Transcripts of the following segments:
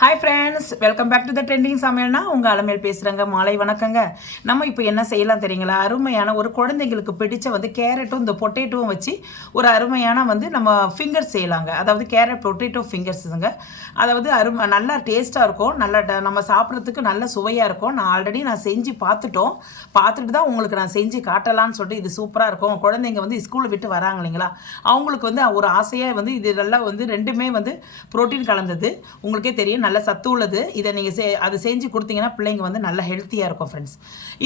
Hi friends welcome back to the trending சமையல்னா உங்கள் அலமேல் பேசுகிறேங்க மாலை வணக்கங்க. நம்ம இப்போ என்ன செய்யலாம் தெரியுங்களா? அருமையான ஒரு குழந்தைங்களுக்கு பிடிச்ச வந்து கேரட்டும் இந்த பொட்டேட்டோவும் வச்சு ஒரு அருமையான வந்து நம்ம ஃபிங்கர்ஸ் செய்யலாங்க. அதாவது கேரட் பொட்டேட்டோ ஃபிங்கர்ஸுங்க அதாவது அருமை நல்லா டேஸ்ட்டாக இருக்கும். நல்லா ட- நம்ம சாப்பிட்றதுக்கு நல்ல சுவையாக இருக்கும். நான் ஆல்ரெடி நான் செஞ்சு பார்த்துட்டோம். பார்த்துட்டு தான் உங்களுக்கு நான் செஞ்சு காட்டலான்னு சொல்லிட்டு இது சூப்பராக இருக்கும். குழந்தைங்க வந்து ஸ்கூல் விட்டு வராங்க இல்லைங்களா? அவங்களுக்கு வந்து ஒரு ஆசையாக வந்து இது நல்லா வந்து ரெண்டுமே வந்து புரோட்டீன் கலந்தது. உங்களுக்கே தெரியும் நல்ல சத்து உள்ளது. இதை நீங்கள் செ அது செஞ்சு கொடுத்தீங்கன்னா பிள்ளைங்க வந்து நல்ல ஹெல்த்தியாக இருக்கும் ஃப்ரெண்ட்ஸ்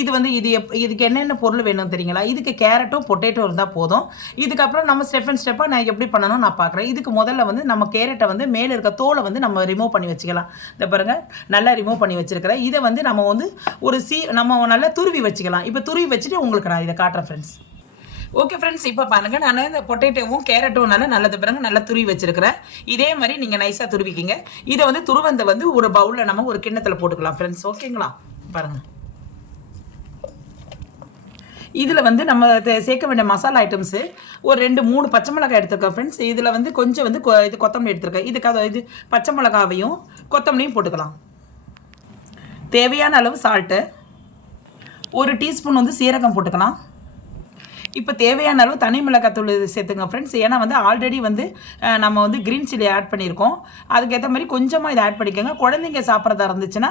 இது வந்து இது எப் இதுக்கு என்னென்ன பொருள் வேணும் தெரியுங்களா? இதுக்கு கேரட்டும் பொட்டேட்டோ இருந்தால் போதும். இதுக்கப்புறம் நம்ம ஸ்டெப் அண்ட் ஸ்டெப்பாக நான் எப்படி பண்ணணும் நான் பார்க்குறேன் இதுக்கு முதல்ல வந்து நம்ம கேரட்டை வந்து மேலே இருக்க தோலை வந்து நம்ம ரிமூவ் பண்ணி வச்சுக்கலாம். இந்த பாருங்க நல்லா ரிமூவ் பண்ணி வச்சுருக்கிறேன். இதை வந்து நம்ம வந்து ஒரு சீ நம்ம நல்லா துருவி வச்சுக்கலாம். இப்போ துருவி வச்சுட்டு உங்களுக்கு நான் இதை காட்டுறேன் ஃப்ரெண்ட்ஸ் ஓகே ஃப்ரெண்ட்ஸ் இப்போ பாருங்க. நான் இந்த பொட்டேட்டோவும் கேரட்டும் நல்லா நல்லது பிறகு நல்லா துருவி வச்சிருக்கிறேன். இதே மாதிரி நீங்கள் நைஸாக துருவிக்கிங்க. இதை வந்து துருவந்த வந்து ஒரு பவுலில் நம்ம ஒரு கிண்ணத்தில் போட்டுக்கலாம் ஃப்ரெண்ட்ஸ் ஓகேங்களா பாருங்க. இதில் வந்து நம்ம சேர்க்க வேண்டிய மசாலா ஐட்டம்ஸு ஒரு ரெண்டு மூணு பச்சை மிளகாய் எடுத்துருக்கோம் ஃப்ரெண்ட்ஸ் இதில் வந்து கொஞ்சம் வந்து கொ- இது கொத்தமல்லி எடுத்துருக்கேன் இதுக்காக இது பச்சை மிளகாவையும் கொத்தமல்லியும் போட்டுக்கலாம். தேவையான அளவு சால்ட்டு ஒரு டீஸ்பூன் வந்து சீரகம் போட்டுக்கலாம். இப்போ தேவையான அளவு தனி மிளகாத்தூள் இது சேர்த்துங்க ஃப்ரெண்ட்ஸ் ஏன்னா வந்து ஆல்ரெடி வந்து நம்ம வந்து க்ரீன் சில்லி ஆட் பண்ணியிருக்கோம். அதுக்கேற்ற மாதிரி கொஞ்சமாக இதை ஆட் பண்ணிக்கோங்க. குழந்தைங்க சாப்பிட்றதா இருந்துச்சுன்னா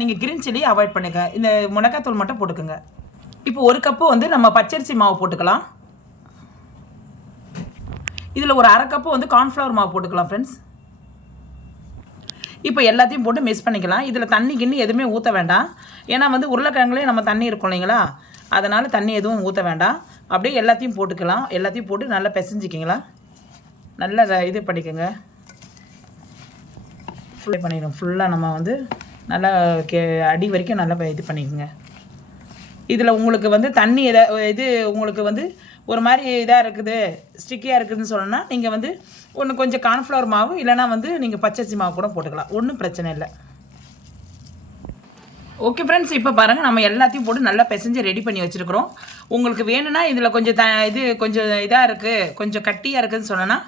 நீங்கள் க்ரீன் சில்லி அவாய்ட் பண்ணுங்க இந்த மிளகாத்தூள் மட்டும் போட்டுக்கோங்க. இப்போ ஒரு கப்பு வந்து நம்ம பச்சரிசி மாவு போட்டுக்கலாம். இதில் ஒரு அரை கப்பு வந்து கார்ன்ஃப்ளவர் மாவு போட்டுக்கலாம் ஃப்ரெண்ட்ஸ் இப்போ எல்லாத்தையும் போட்டு மிக்ஸ் பண்ணிக்கலாம். இதில் தண்ணி கிண்ணி எதுவுமே ஊற்ற வேண்டாம். ஏன்னா வந்து உருளைக்கிழங்குலேயே நம்ம தண்ணி இருக்கும் இல்லைங்களா? அதனால் தண்ணி எதுவும் ஊற்ற வேண்டாம். அப்படியே எல்லாத்தையும் போட்டுக்கலாம். எல்லாத்தையும் போட்டு நல்லா பிசைஞ்சிக்கிங்களா? நல்லா இது பண்ணிக்கோங்க. ஃபுல்லாக பண்ணிடும் ஃபுல்லாக நம்ம வந்து நல்லா கே அடி வரைக்கும் நல்லா இது பண்ணிக்கோங்க. இதில் உங்களுக்கு வந்து தண்ணி எதா இது உங்களுக்கு வந்து ஒரு மாதிரி இதாக இருக்குது ஸ்டிக்கியாக இருக்குதுன்னு சொன்னோன்னா நீங்கள் வந்து ஒன்று கொஞ்சம் கார்ன்ஃப்ளவர் மாவு இல்லைனா வந்து நீங்கள் பச்சரிசி மாவு கூட போட்டுக்கலாம். ஒன்றும் பிரச்சனை இல்லை. ஓகே ஃப்ரெண்ட்ஸ் இப்போ பாருங்கள் நம்ம எல்லாத்தையும் போட்டு நல்லா பிசைஞ்சு ரெடி பண்ணி வச்சுருக்குறோம். உங்களுக்கு வேணும்னா இதில் கொஞ்சம் த இது கொஞ்சம் இதாக இருக்குது கொஞ்சம் கட்டியாக இருக்குதுன்னு சொன்னேன்னா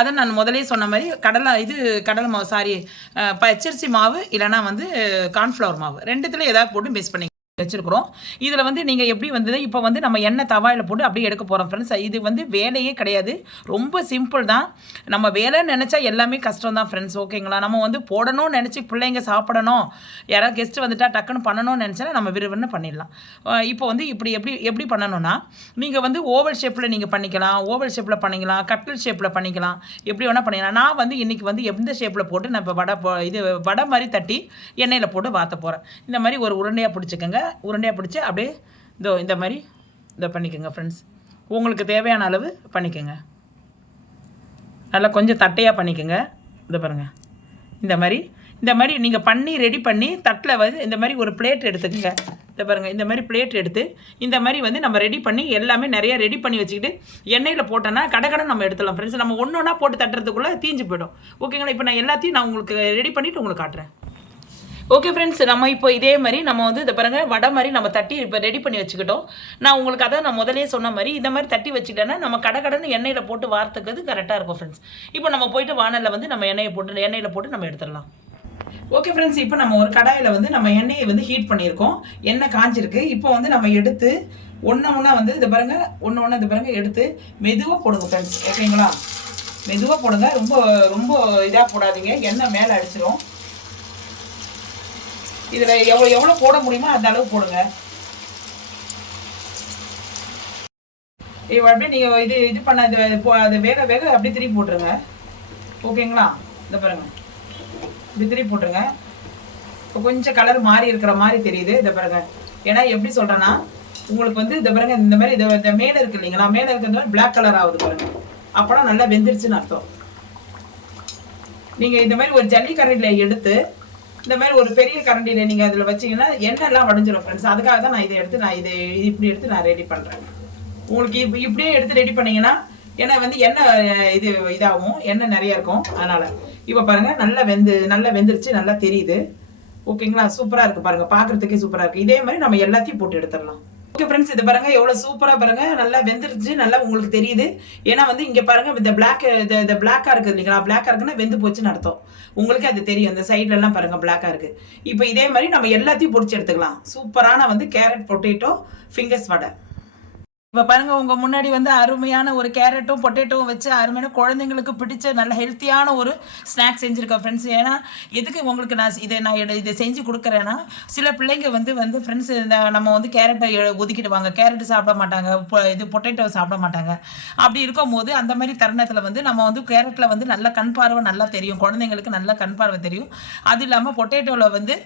அதை நான் முதலே சொன்ன மாதிரி கடலை இது கடலை மாவு சாரி பச்சரிசி மாவு இல்லைனா வந்து கார்ன்ஃப்ளவர் மாவு. ரெண்டுத்துல ஏதாவது போட்டு மிக்ஸ் பண்ணி வச்சிருக்கிறோம். இதில் வந்து நீங்கள் எப்படி வந்து இப்போ வந்து நம்ம எண்ணெய் தவாயில் போட்டு அப்படியே எடுக்க போகிறோம் ஃப்ரெண்ட்ஸ் இது வந்து வேலையே கிடையாது. ரொம்ப சிம்பிள் தான். நம்ம வேலைன்னு நினச்சா எல்லாமே கஷ்டம் தான் ஃப்ரெண்ட்ஸ் ஓகேங்களா நம்ம வந்து போடணும்னு நினச்சி பிள்ளைங்க சாப்பிடணும். யாராவது கெஸ்ட் வந்துட்டா டக்குன்னு பண்ணணும்னு நினச்சா நம்ம விறுவிறுன்னு பண்ணிடலாம். இப்போ வந்து இப்படி எப்படி எப்படி பண்ணணும்னா நீங்கள் வந்து ஓவல் ஷேப்பில் நீங்கள் பண்ணிக்கலாம். ஓவல் ஷேப்பில் பண்ணிக்கலாம். கட்டில் ஷேப்பில் பண்ணிக்கலாம். எப்படி வேணால் பண்ணிக்கலாம். நான் வந்து இன்றைக்கி வந்து எந்த ஷேப்பில் போட்டு நான் இப்போ வடை இது வடை மாதிரி தட்டி எண்ணெயில் போட்டு வாத்த போகிறேன் இந்த மாதிரி ஒரு உருண்டையாக பிடிச்சிக்கோங்க. உருண்டையாக பிடிச்சி அப்படியே இதோ இந்த மாதிரி இதை பண்ணிக்கோங்க ஃப்ரெண்ட்ஸ் உங்களுக்கு தேவையான அளவு பண்ணிக்கோங்க. நல்லா கொஞ்சம் தட்டையாக பண்ணிக்கோங்க. இதை பாருங்கள் இந்த மாதிரி இந்த மாதிரி நீங்கள் பண்ணி ரெடி பண்ணி தட்டில் வந்து இந்த மாதிரி ஒரு பிளேட் எடுத்துக்கோங்க. இதை பாருங்கள் இந்த மாதிரி பிளேட் எடுத்து இந்த மாதிரி வந்து நம்ம ரெடி பண்ணி எல்லாமே நிறைய ரெடி பண்ணி வச்சுக்கிட்டு எண்ணெயில் போட்டோன்னா கடகடை நம்ம எடுத்துடலாம் ஃப்ரெண்ட்ஸ் நம்ம ஒன்று ஒன்றா போட்டு தட்டுறதுக்குள்ளே தீஞ்சு போயிடும். ஓகேங்களா இப்போ நான் எல்லாத்தையும் நான் உங்களுக்கு ரெடி பண்ணிவிட்டு உங்களுக்கு காட்டுறேன். ஓகே ஃப்ரெண்ட்ஸ் நம்ம இப்போ இதே மாதிரி நம்ம வந்து இதை பாருங்கள் வடை மாதிரி நம்ம தட்டி இப்போ ரெடி பண்ணி வச்சுக்கிட்டோம். நான் உங்களுக்கு அதான் நான் முதலே சொன்ன மாதிரி இந்த மாதிரி தட்டி வச்சுக்கிட்டேன்னா நம்ம கடை கடன்னு எண்ணெயில் போட்டு வார்த்துக்கிறது கரெக்டாக இருக்கும் ஃப்ரெண்ட்ஸ் இப்போ நம்ம போயிட்டு வானலில் வந்து நம்ம எண்ணெயை போட்டு எண்ணெயில் போட்டு நம்ம எடுத்துடலாம். ஓகே ஃப்ரெண்ட்ஸ் இப்போ நம்ம ஒரு கடாயில் வந்து நம்ம எண்ணெயை வந்து ஹீட் பண்ணியிருக்கோம். எண்ணெய் காஞ்சிருக்கு. இப்போ வந்து நம்ம எடுத்து ஒன்று ஒன்றா வந்து இது பாருங்கள் ஒன்று ஒன்றா இது பாருங்கள் எடுத்து மெதுவாக போடுங்க ஃப்ரெண்ட்ஸ் ஓகேங்களா மெதுவாக போடுங்க. ரொம்ப ரொம்ப இதாக போடாதீங்க. எண்ணெய் மேலே அடிச்சிடும் இதில் எவ்வளோ எவ்வளோ போட முடியுமோ அந்த அளவு போடுங்க. இப்போ அப்படியே நீங்கள் இது இது பண்ண இது இப்போ அது வேக வேக அப்படியே திருப்பி போட்டுருங்க. ஓகேங்களா? இந்த பாருங்க. இப்படி திருப்பி போட்டுருங்க. இப்போ கொஞ்சம் கலர் மாறி இருக்கிற மாதிரி தெரியுது. இதை பாருங்க. ஏன்னா எப்படி சொல்கிறேன்னா உங்களுக்கு வந்து இந்த பாருங்க இந்த மாதிரி இதை இந்த மேலே இருக்கு இல்லைங்களா? மேலே இருக்கிற மாதிரி பிளாக் கலர் ஆகுது பாருங்க. அப்போனா நல்லா வெந்துருச்சுன்னு அர்த்தம். நீங்கள் இந்த மாதிரி ஒரு ஜல்லி எடுத்து இந்த மாதிரி ஒரு பெரிய கரண்டில நீங்க அதுல வச்சீங்கன்னா எண்ணெய் எல்லாம் வடிஞ்சிடும் ஃப்ரெண்ட்ஸ் அதுக்காக தான் நான் இதை எடுத்து நான் இதை இப்படி எடுத்து நான் ரெடி பண்றேன். உங்களுக்கு இப்ப இப்படியே எடுத்து ரெடி பண்ணீங்கன்னா ஏன்னா வந்து எண்ணெய் இது இதாகும். எண்ணெய் நிறைய இருக்கும். அதனால இப்போ பாருங்க நல்லா வெந்து நல்லா வெந்துருச்சு நல்லா தெரியுது. ஓகேங்களா சூப்பரா இருக்கு பாருங்க. பார்க்கறதுக்கே சூப்பரா இருக்கு. இதே மாதிரி நம்ம எல்லாத்தையும் போட்டு எடுத்துடலாம். ஓகே ஃப்ரெண்ட்ஸ் இது பாருங்க எவ்வளோ சூப்பராக பாருங்க. நல்லா வெந்துருச்சு நல்லா உங்களுக்கு தெரியுது. ஏன்னா வந்து இங்கே பாருங்க இந்த பிளாக் இந்த இந்த பிளாக்காக இருக்குது இல்லைங்களா? பிளாக்காக இருக்குன்னா வெந்து போச்சுன்னு அர்த்தம். உங்களுக்கு அது தெரியும். இந்த சைட்லலாம் பாருங்க பிளாக்காக இருக்குது இப்போ இதே மாதிரி நம்ம எல்லாத்தையும் பொடிச்சு எடுத்துக்கலாம். சூப்பரான வந்து கேரட் பொட்டேட்டோ ஃபிங்கர்ஸ் வடை. இப்போ பாருங்க உங்க முன்னாடி வந்து அருமையான ஒரு கேரட்டும் பொட்டேட்டோவும் வச்சு அருமையான குழந்தைங்களுக்கு பிடிச்ச நல்ல ஹெல்த்தியான ஒரு ஸ்நாக்ஸ் செஞ்சுருக்கேன் ஃப்ரெண்ட்ஸ் ஏன்னா எதுக்கு உங்களுக்கு நான் இதை நான் இதை- இதை செஞ்சு கொடுக்குறேன்னா சில பிள்ளைங்க வந்து வந்து ஃப்ரெண்ட்ஸ் இந்த நம்ம வந்து கேரட்டை ஒதுக்கிடுவாங்க. கேரட் சாப்பிட மாட்டாங்க இது பொட்டேட்டோ சாப்பிட மாட்டாங்க. அப்படி இருக்கும்போது அந்த மாதிரி தருணத்தில் வந்து நம்ம வந்து கேரட்டில் வந்து நல்ல கண் பார்வை நல்லா தெரியும். குழந்தைங்களுக்கு நல்ல கண் பார்வை தெரியும். அது இல்லாமல் பொட்டேட்டோவில் வந்து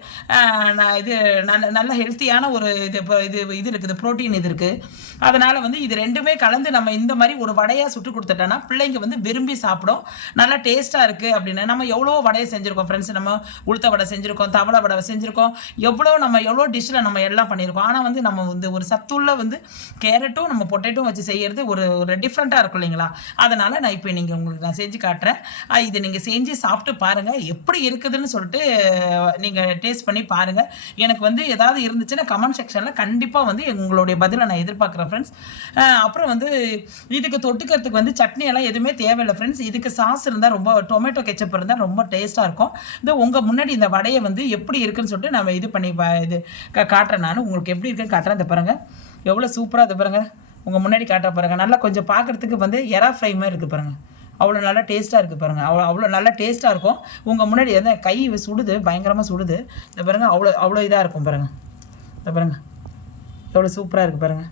நான் இது நல்ல நல்ல ஹெல்த்தியான ஒரு இது இப்போ இது இது இருக்குது ப்ரோட்டீன் இது இருக்குது அதனால் வந்து இது ரெண்டுமே கலந்து நம்ம இந்த மாதிரி ஒரு வடையாக சுட்டு கொடுத்துட்டோன்னா பிள்ளைங்க வந்து விரும்பி சாப்பிடும். நல்லா டேஸ்ட்டாக இருக்குது அப்படின்னு. நம்ம எவ்வளோ வடையை செஞ்சுருக்கோம் ஃப்ரெண்ட்ஸ் நம்ம உளுத்த வடை செஞ்சுருக்கோம் தவளை வடை செஞ்சுருக்கோம். எவ்வளோ நம்ம எவ்வளோ டிஷ்ஷில் நம்ம எல்லாம் பண்ணியிருக்கோம். ஆனால் வந்து நம்ம வந்து ஒரு சத்துள்ள வந்து கேரட்டும் நம்ம பொட்டேட்டும் வச்சு செய்கிறது ஒரு ஒரு டிஃப்ரெண்ட்டாக இருக்கும் இல்லைங்களா? அதனால் நான் இப்போ நீங்கள் உங்களுக்கு நான் செஞ்சு காட்டுறேன். இதை நீங்கள் செஞ்சு சாப்பிட்டு பாருங்கள் எப்படி இருக்குதுன்னு சொல்லிட்டு நீங்கள் டேஸ்ட் பண்ணி பாருங்கள் எனக்கு வந்து ஏதாவது இருந்துச்சுன்னா கமெண்ட் செக்ஷனில் கண்டிப்பாக வந்து எங்களுடைய பதிலை நான் எதிர்பார்க்குறேன் ஃப்ரெண்ட்ஸ் அப்புறம் வந்து இதுக்கு தொட்டுக்கிறதுக்கு வந்து சட்னி எல்லாம் எதுவுமே தேவையில்லை ஃப்ரெண்ட்ஸ் இதுக்கு சாஸ் இருந்தால் ரொம்ப டொமேட்டோ கெச்சப் இருந்தால் ரொம்ப டேஸ்ட்டாக இருக்கும். இது உங்கள் முன்னாடி இந்த வடையை வந்து எப்படி இருக்குன்னு சொல்லிட்டு நம்ம இது பண்ணி பா- இது கா- காட்டுறேன் நான். உங்களுக்கு எப்படி இருக்குன்னு காட்டுறேன். இந்த பாருங்கள் எவ்வளோ சூப்பராக இது பாருங்கள் உங்கள் முன்னாடி காட்டுற பாருங்கள் நல்லா கொஞ்சம் பார்க்குறதுக்கு வந்து எறா ஃப்ரை மாதிரி இருக்குது பாருங்கள் அவ்வளோ நல்லா டேஸ்ட்டாக இருக்குது பாருங்கள் அவ்வளோ அவ்வளோ நல்லா டேஸ்ட்டாக இருக்கும். உங்கள் முன்னாடி வந்து கை சுடுது பயங்கரமாக சுடுது. இந்த பாருங்கள் அவ்வளோ அவ்வளோ இதாக இருக்கும் பாருங்கள் இந்த பாருங்கள் எவ்வளோ சூப்பராக இருக்குது பாருங்கள்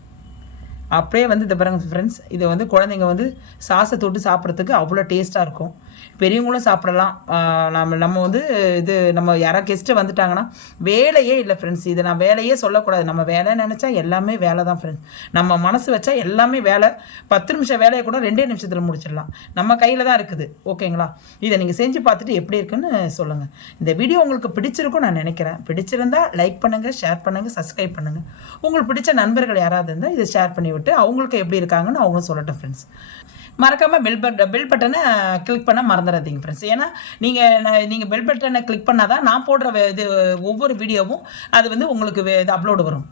அப்படியே வந்து இந்த பாருங்க ஃப்ரெண்ட்ஸ் இது வந்து குழந்தைங்க வந்து சாஸை தொட்டு சாப்பிட்றதுக்கு அவ்வளோ டேஸ்ட்டாக இருக்கும். பெரியவங்களும் சாப்பிடலாம். நம்ம நம்ம வந்து இது நம்ம யாராவது கெஸ்ட்டு வந்துட்டாங்கன்னா வேலையே இல்லை ஃப்ரெண்ட்ஸ் இதை நான் வேலையே சொல்லக்கூடாது. நம்ம வேலை நினச்சா எல்லாமே வேலை தான் ஃப்ரெண்ட்ஸ் நம்ம மனசு வச்சா எல்லாமே வேலை. பத்து நிமிஷம் வேலையை கூட ரெண்டே நிமிஷத்தில் முடிச்சிடலாம். நம்ம கையில் தான் இருக்குது. ஓகேங்களா இதை நீங்கள் செஞ்சு பார்த்துட்டு எப்படி இருக்குன்னு சொல்லுங்கள் இந்த வீடியோ உங்களுக்கு பிடிச்சிருக்கும் நான் நினைக்கிறேன். பிடிச்சிருந்தா லைக் பண்ணுங்கள் ஷேர் பண்ணுங்கள் சப்ஸ்கிரைப் பண்ணுங்கள் உங்களுக்கு பிடிச்ச நண்பர்கள் யாராவது இருந்தால் இதை ஷேர் பண்ணி விட்டு அவங்களுக்கு எப்படி இருக்காங்கன்னு அவங்க சொல்லட்டும் ஃப்ரெண்ட்ஸ் மறக்காமல் பெல் பட் பெல் பட்டனை கிளிக் பண்ண மறந்துடாதீங்க ஃப்ரெண்ட்ஸ் ஏன்னா நீங்கள் நீங்கள் பெல் பட்டனை கிளிக் பண்ணால் தான் நான் போடுற இது ஒவ்வொரு வீடியோவும் அது வந்து உங்களுக்கு இது அப்லோடு வரும்.